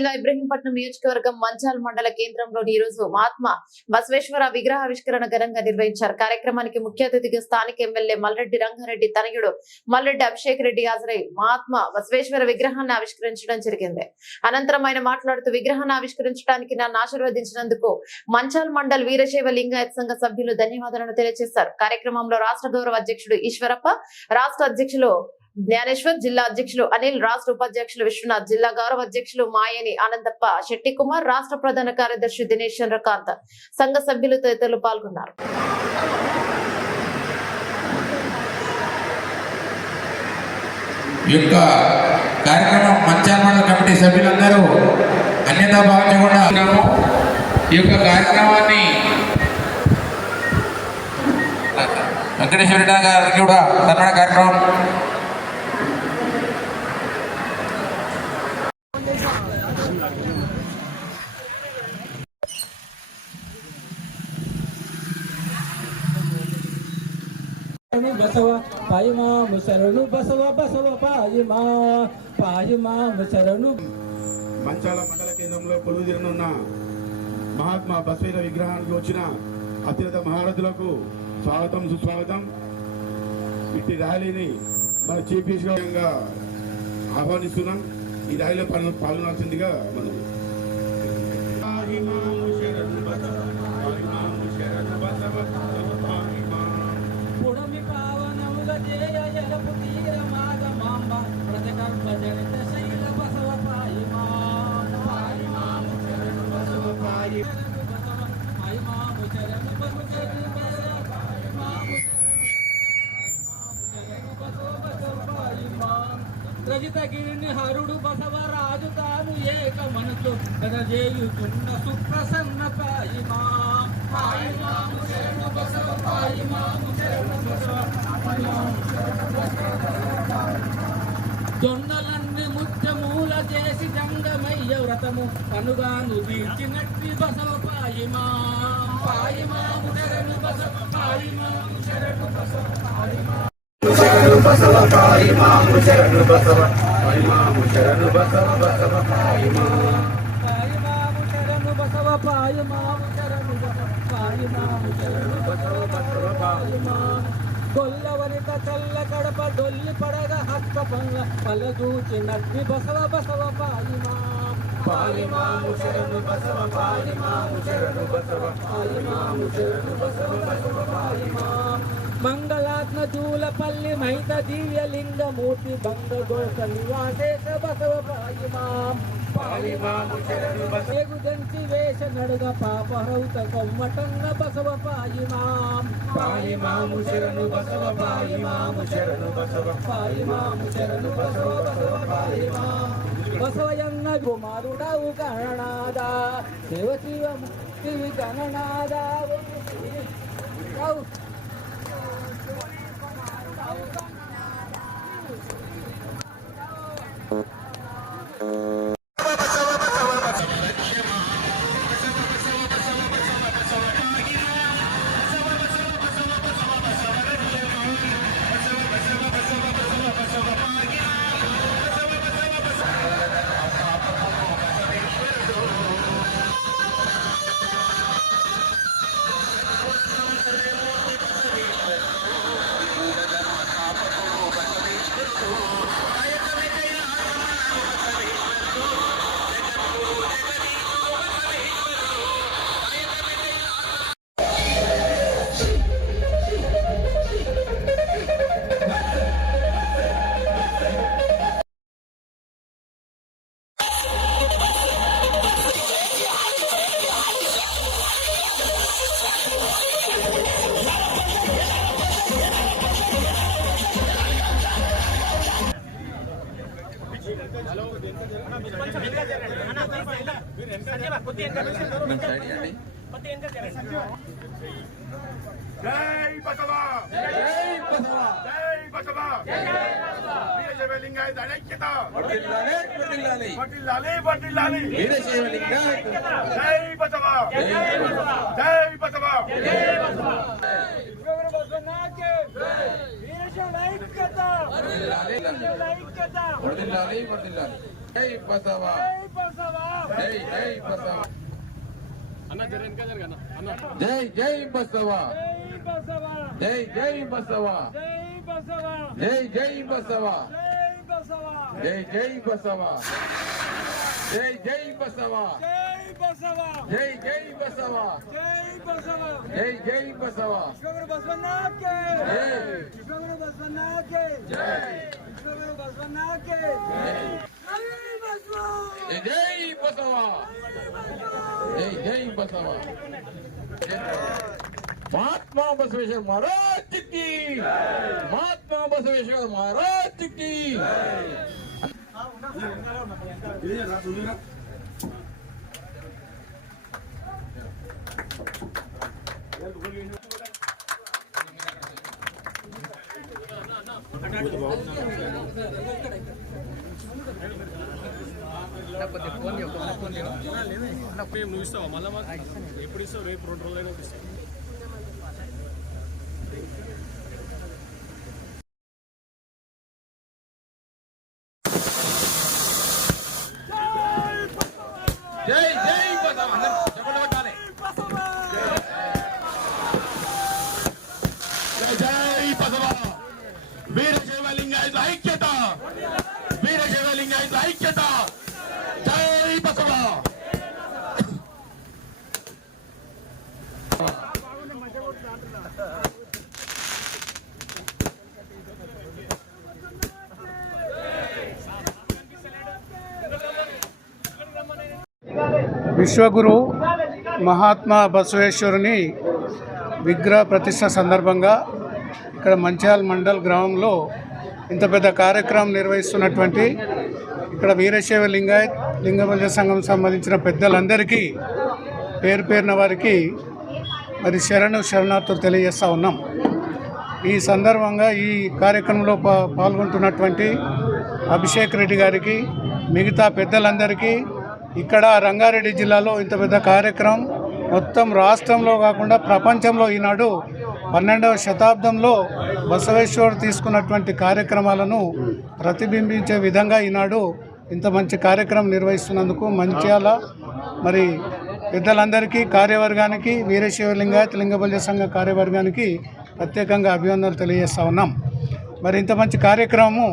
జిల్లా ఇబ్రహీంపట్నం నియోజకవర్గం మంచాల్ మండల కేంద్రంలోని ఈ రోజు మహాత్మా బసవేశ్వర విగ్రహావిష్కరణ ఘనంగా నిర్వహించారు. కార్యక్రమానికి ముఖ్య అతిథిగా స్థానిక ఎమ్మెల్యే మల్రెడ్డి రంగారెడ్డి తనయుడు మల్రెడ్డి అభిషేక్ రెడ్డి హాజరై మహాత్మా బసవేశ్వర విగ్రహాన్ని ఆవిష్కరించడం జరిగింది. అనంతరం ఆయన మాట్లాడుతూ విగ్రహాన్ని ఆవిష్కరించడానికి నన్ను ఆశీర్వదించినందుకు మంచాల్ మండల్ వీరశైవ లింగాయత్ సంఘ సభ్యులు ధన్యవాదాలను తెలియజేశారు. కార్యక్రమంలో రాష్ట్ర గౌరవ అధ్యక్షుడు ఈశ్వరప్ప, రాష్ట్ర అధ్యక్షులు జ్ఞానేశ్వర్, జిల్లా అధ్యక్షులు అనిల్, రాష్ట్ర ఉపాధ్యక్షులు విశ్వనాథ్, జిల్లా గౌరవ అధ్యక్షులు మాయని ఆనందప్ప, శెట్టి కుమార్, రాష్ట్ర ప్రధాన కార్యదర్శి దినేష్ చంద్రకాంత్, సంఘ సభ్యులు తదితరులు పాల్గొన్నారు. ఈ యొక్క కార్యక్రమం మంచాల్ మండల కమిటీ సభ్యులందరూ అన్యతా భావించకుండా ఈ యొక్క కార్యక్రమాన్ని వెంకటేశ్వర గారికి కూడా కన్నడ కార్యక్రమం బసవ పాయమా ముశరణు బసవ బసవ పాయమా ముశరణు. మంచాల మండల కేంద్రంలో కొలువుదీరనున్న మహాత్మా బసవేశ్వర విగ్రహానికి వచ్చిన అత్యంత మహారథులకు స్వాగతం, సుస్వాగతం. ఇట్టి ర్యాలీని మన చీఫ్ గెస్ట్గా ఆహ్వానిస్తున్నాం. ఈ ర్యాలీలో పాల్గొనాల్సిందిగా మనం రజితగిరిని హరుడు బసవరాజు తాను ఏక మనసు కదజేయుతున్న సుప్రసన్న పాయిమా దొన్నలన్నీ ముత్యమూల చేసి జంగమయ్య వ్రతము అనుగాను తీర్చినట్టి బసవ పాయిమా శరణు బసవ పాయిమా శరణు బసవ పాయిమా బసవ పాయిమా శరణు బసవ పాయిమా శరణు బసవ బసవ పాయిమా శరణు బసవ పాయిమా శరణు బసవ పాయిమా శరణు బసవ బసవ పాయిమా కొల్లవనిక చల్ల కడప డొల్లి పడగ హక్క పంగ పలదూచి నగ్ని బసవ బసవ పాయిమా శరణు బసవ పాయిమా శరణు బసవ పాయిమా శరణు బసవ బసవ పాయిమా మంగళాత్మ జూలపల్లి మహిత దివ్య లింగమూర్తి బంగ దోష నివాసేశ బసవ పాయిమా శరణు వేష నడుగ పాపహౌత కొమ్మటంగ బసవ పాయిమా శరణు బసవ పాయిమా శరణు బసవ పాయిమా శరణు బసవ బసవ పాయిమా బసవయన్న కుమారుడవు గణనాద శివ శివ ముక్తి గణనాద జై బసవ, జై బసవ, జై బసవ, వీరశైవ లింగాయత ఐక్యత, వర్ధిల్లాలి వర్ధిల్లాలి, వీరశైవ లింగాయత, జై బసవ, జై బసవ, జై బసవ, జై బసవ, వీరశైవ ఐక్యత, వర్ధిల్లాలి వర్ధిల్లాలి, జై బసవ, జై బసవ. జై జై బసవ జై జై బసవ జై జై బసవ జై జై బసవ జై జై బసవ జై జై బసవ జై జై బసవ జై జై బసవ జై జై బసవ महात्मा बसवेश्वर महाराज की महात्मा बसवेश्वर महाराज की నువ్వు ఇస్తావా మళ్ళా మాకు ఎప్పుడు ఇస్తావు రేపు 2 రోజులైనా ఇస్తావు జై జై బసవ అందరూ చెప్పండి కొట్టాలి జై జై బసవ వీరశైవ లింగాయత ఐక్యత వీరశైవ లింగాయత ఐక్యత జై బసవ విశ్వగురు మహాత్మా బసవేశ్వరుని విగ్రహ ప్రతిష్ట సందర్భంగా ఇక్కడ మంచాల్ మండల్ గ్రామంలో ఇంత పెద్ద కార్యక్రమం నిర్వహిస్తున్నటువంటి ఇక్కడ వీరశైవ లింగాయత్ లింగబల్య సంఘం సంబంధించిన పెద్దలందరికీ పేరు పేరున వారికి మరి శరణార్థులు తెలియజేస్తూ ఉన్నాం. ఈ సందర్భంగా ఈ కార్యక్రమంలో పాల్గొంటున్నటువంటి అభిషేక్ రెడ్డి గారికి మిగతా పెద్దలందరికీ ఇక్కడ రంగారెడ్డి జిల్లాలో ఇంత పెద్ద కార్యక్రమం మొత్తం రాష్ట్రంలో కాకుండా ప్రపంచంలో ఈనాడు 12వ శతాబ్దంలో బసవేశ్వరుడు తీసుకున్నటువంటి కార్యక్రమాలను ప్రతిబింబించే విధంగా ఈనాడు ఇంత మంచి కార్యక్రమం నిర్వహిస్తున్నందుకు మంచిర్యాల మరి పెద్దలందరికీ కార్యవర్గానికి వీరశైవ లింగాయత్ లింగబల్య సంఘ కార్యవర్గానికి ప్రత్యేకంగా అభినందనలు తెలియజేస్తూ ఉన్నాం. మరి ఇంత మంచి కార్యక్రమము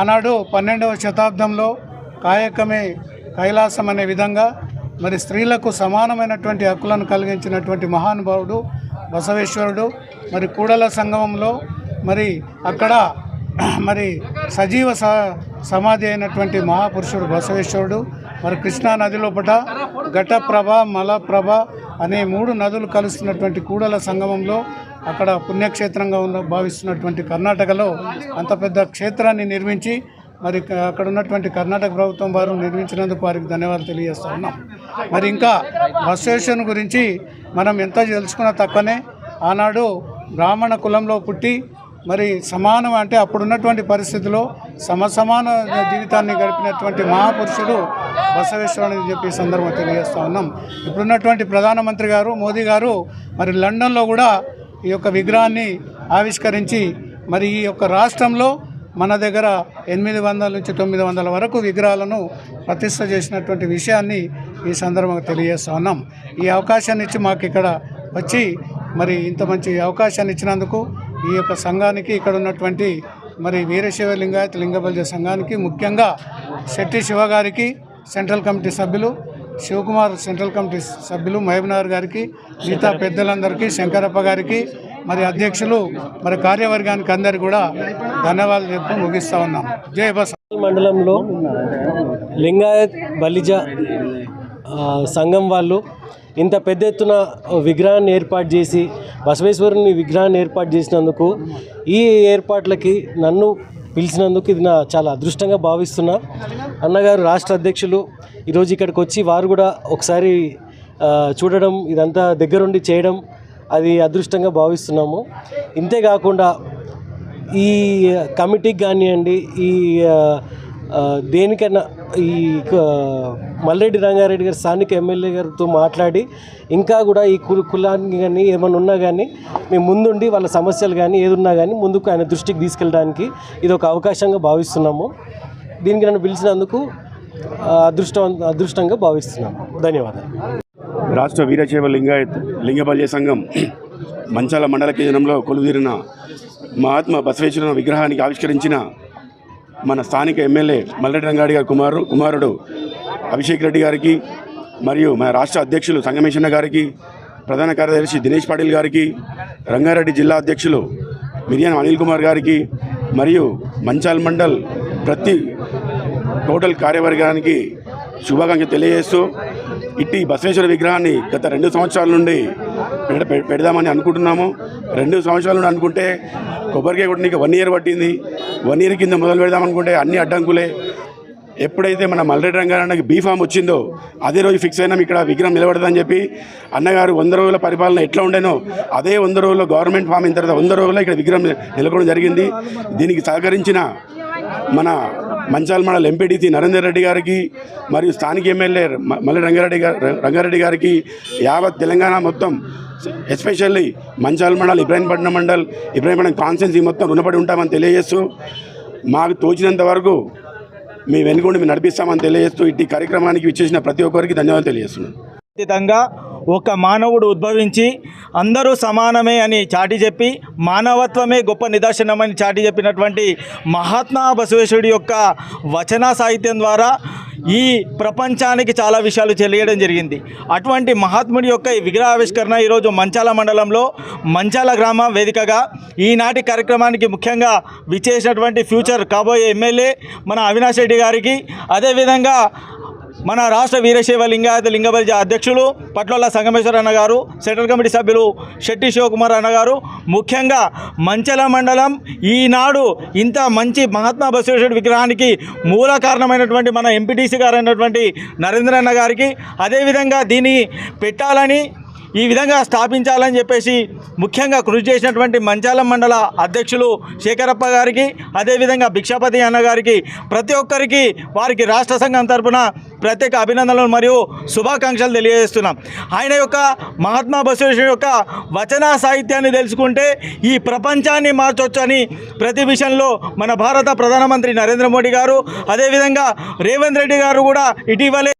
ఆనాడు 12వ శతాబ్దంలో కాయకమే కైలాసం అనే విధంగా మరి స్త్రీలకు సమానమైనటువంటి హక్కులను కలిగించినటువంటి మహానుభావుడు బసవేశ్వరుడు. మరి కూడల సంగమంలో మరి అక్కడ మరి సజీవ సమాధి అయినటువంటి మహాపురుషుడు బసవేశ్వరుడు. మరి కృష్ణా నది లోపట ఘటప్రభ మలప్రభ అనే 3 నదులు కలుస్తున్నటువంటి కూడల సంగమంలో అక్కడ పుణ్యక్షేత్రంగా భావిస్తున్నటువంటి కర్ణాటకలో అంత పెద్ద క్షేత్రాన్ని నిర్మించి మరి అక్కడ ఉన్నటువంటి కర్ణాటక ప్రభుత్వం వారు నిర్మించినందుకు వారికి ధన్యవాదాలు తెలియజేస్తూ ఉన్నాం. మరి ఇంకా బసవేశ్వరుని గురించి మనం ఎంత తెలుసుకున్నా తక్కువనే. ఆనాడు బ్రాహ్మణ కులంలో పుట్టి మరి సమానం అంటే అప్పుడున్నటువంటి పరిస్థితిలో సమాన జీవితాన్ని గడిపినటువంటి మహాపురుషుడు బసవేశ్వరుడు అని చెప్పి సందర్భం తెలియజేస్తూ ఉన్నాం. ఇప్పుడున్నటువంటి ప్రధానమంత్రి గారు మోదీ గారు మరి లండన్లో కూడా ఈ యొక్క విగ్రహాన్ని ఆవిష్కరించి మరి ఈ యొక్క రాష్ట్రంలో మన దగ్గర 800 నుంచి 900 వరకు విగ్రహాలను ప్రతిష్ఠ చేసినటువంటి విషయాన్ని ఈ సందర్భంగా తెలియజేస్తూ ఉన్నాం. ఈ అవకాశాన్ని ఇచ్చి మాకు ఇక్కడ వచ్చి మరి ఇంత మంచి అవకాశాన్ని ఇచ్చినందుకు ఈ యొక్క సంఘానికి ఇక్కడ ఉన్నటువంటి మరి వీరశైవ లింగాయత్ లింగబల్య సంఘానికి ముఖ్యంగా శెట్టి శివ గారికి సెంట్రల్ కమిటీ సభ్యులు, శివకుమార్ సెంట్రల్ కమిటీ సభ్యులు, మహబూబ్నగర్ గారికి, మిగతా పెద్దలందరికీ, శంకరప్ప గారికి, మరి అధ్యక్షులు, మరి కార్యవర్గానికి అందరికీ కూడా ధన్యవాదాలు చెప్పి ముగిస్తూ ఉన్నాం. జై బస. మండలంలో లింగాయత్ బలిజ సంఘం వాళ్ళు ఇంత పెద్ద ఎత్తున విగ్రహాన్ని ఏర్పాటు చేసి బసవేశ్వరుని విగ్రహాన్ని ఏర్పాటు చేసినందుకు, ఈ ఏర్పాట్లకి నన్ను పిలిచినందుకు ఇది నా చాలా అదృష్టంగా భావిస్తున్నా. అన్నగారు రాష్ట్ర అధ్యక్షులు ఈరోజు ఇక్కడికి వచ్చి వారు కూడా ఒకసారి చూడడం, ఇదంతా దగ్గరుండి చేయడం అది అదృష్టంగా భావిస్తున్నాము. ఇంతేకాకుండా ఈ కమిటీకి కానివ్వండి, ఈ దేనికైనా ఈ మల్రెడ్డి రంగారెడ్డి గారు స్థానిక ఎమ్మెల్యే గారితో మాట్లాడి ఇంకా కూడా ఈ కులానికి కానీ ఏమైనా ఉన్నా కానీ మేము ముందుండి వాళ్ళ సమస్యలు కానీ ఏదున్నా కానీ ముందుకు ఆయన దృష్టికి తీసుకెళ్ళడానికి ఇది ఒక అవకాశంగా భావిస్తున్నాము. దీనికి నన్ను పిలిచినందుకు అదృష్టంగా భావిస్తున్నాం. ధన్యవాదాలు. రాష్ట్ర వీరశైవ లింగబల్య సంఘం మంచాల మండల కేంద్రంలో కొలువుదీరిన మహాత్మా బసవేశ్వర విగ్రహానికి ఆవిష్కరించిన మన స్థానిక ఎమ్మెల్యే మల్లెడ్డి రంగారెడ్డి గారి కుమారుడు అభిషేక్ రెడ్డి గారికి, మరియు మన రాష్ట్ర అధ్యక్షులు సంగమేశ్వర గారికి, ప్రధాన కార్యదర్శి దినేష్ పాటిల్ గారికి, రంగారెడ్డి జిల్లా అధ్యక్షులు మిరియాన అనిల్ కుమార్ గారికి, మరియు మంచాల్ మండల్ ప్రతి టోటల్ కార్యవర్గానికి శుభాకాంక్షలు తెలియజేస్తూ, ఇట్టి బసవేశ్వర విగ్రహాన్ని గత 2 సంవత్సరాల నుండి పెడదామని అనుకుంటున్నాము. 2 సంవత్సరాల నుండి అనుకుంటే కొబ్బరికాయ కొట్టడానికి 1 ఇయర్ పట్టింది. 1 ఇయర్ కింద మొదలు పెడదామనుకుంటే అన్ని అడ్డంకులే. ఎప్పుడైతే మన మల్లెడ్డి రంగారెడ్డికి బీఫామ్ వచ్చిందో అదే రోజు ఫిక్స్ అయినాం ఇక్కడ విగ్రహం నిలబడదని చెప్పి. అన్నగారు 100 రోజుల పరిపాలన ఎట్లా ఉండేనో అదే 100 రోజుల్లో గవర్నమెంట్ ఫామ్ అయిన తర్వాత 100 రోజుల్లో ఇక్కడ విగ్రహం నెలకొనడం జరిగింది. దీనికి సహకరించిన మన మంచాల్ మండల్ ఎంపీటీసీ నరేందర్ రెడ్డి గారికి, మరియు స్థానిక ఎమ్మెల్యే మల్లెడ్డి రంగారెడ్డి గారికి, యావత్ తెలంగాణ మొత్తం, ఎస్పెషల్లీ మంచాల్ మండల్, ఇబ్రాహీంపట్నం కాన్స్టిట్యున్సీ మొత్తం రుణపడి ఉంటామని తెలియజేస్తూ, మాకు తోచినంత వరకు మీ వెనుకొండి మేము నడిపిస్తామని తెలియజేస్తూ ఇట్టి కార్యక్రమానికి విచ్చేసిన ప్రతి ఒక్కరికి ధన్యవాదాలు తెలియజేస్తున్నాను. ఖచ్చితంగా ఒక మానవుడు ఉద్భవించి అందరూ సమానమే అని చాటి చెప్పి మానవత్వమే గొప్ప నిదర్శనమని చాటి చెప్పినటువంటి మహాత్మా బసవేశ్వరుడి యొక్క వచన సాహిత్యం ద్వారా ఈ ప్రపంచానికి చాలా విషయాలు తెలియడం జరిగింది. అటువంటి మహాత్ముడి యొక్క ఈ విగ్రహావిష్కరణ ఈరోజు మంచాల మండలంలో మంచాల గ్రామ వేదికగా ఈనాటి కార్యక్రమానికి ముఖ్యంగా విచ్చేసినటువంటి ఫ్యూచర్ కాబోయే ఎమ్మెల్యే మన అవినాష్ రెడ్డి గారికి, అదేవిధంగా మన రాష్ట్ర వీరశైవ లింగబల్య అధ్యక్షులు పట్లోళ్ళ సంగమేశ్వర అన్న గారు, సెంట్రల్ కమిటీ సభ్యులు శెట్టి శివకుమార్ అన్న గారు, ముఖ్యంగా మంచల మండలం ఈనాడు ఇంత మంచి మహాత్మా బసవేశ్వరుడి విగ్రహానికి మూల కారణమైనటువంటి మన ఎంపీటీసీ గారు అయినటువంటి నరేంద్ర అన్న గారికి, అదేవిధంగా దీన్ని పెట్టాలని ఈ విధంగా స్థాపించాలని చెప్పేసి ముఖ్యంగా కృషి చేసినటువంటి మంచాల మండల అధ్యక్షులు శేఖరప్ప గారికి, అదేవిధంగా భిక్షాపతి అన్న గారికి, ప్రతి ఒక్కరికి వారికి రాష్ట్ర సంఘం తరఫున ప్రత్యేక అభినందనలు మరియు శుభాకాంక్షలు తెలియజేస్తున్నాం. ఆయన యొక్క మహాత్మా బసవేశ్వరుడు యొక్క వచన సాహిత్యాన్ని తెలుసుకుంటే ఈ ప్రపంచాన్ని మార్చొచ్చు అని ప్రతి విషయంలో మన భారత ప్రధానమంత్రి నరేంద్ర మోడీ గారు, అదేవిధంగా రేవంత్ రెడ్డి గారు కూడా ఇటీవలే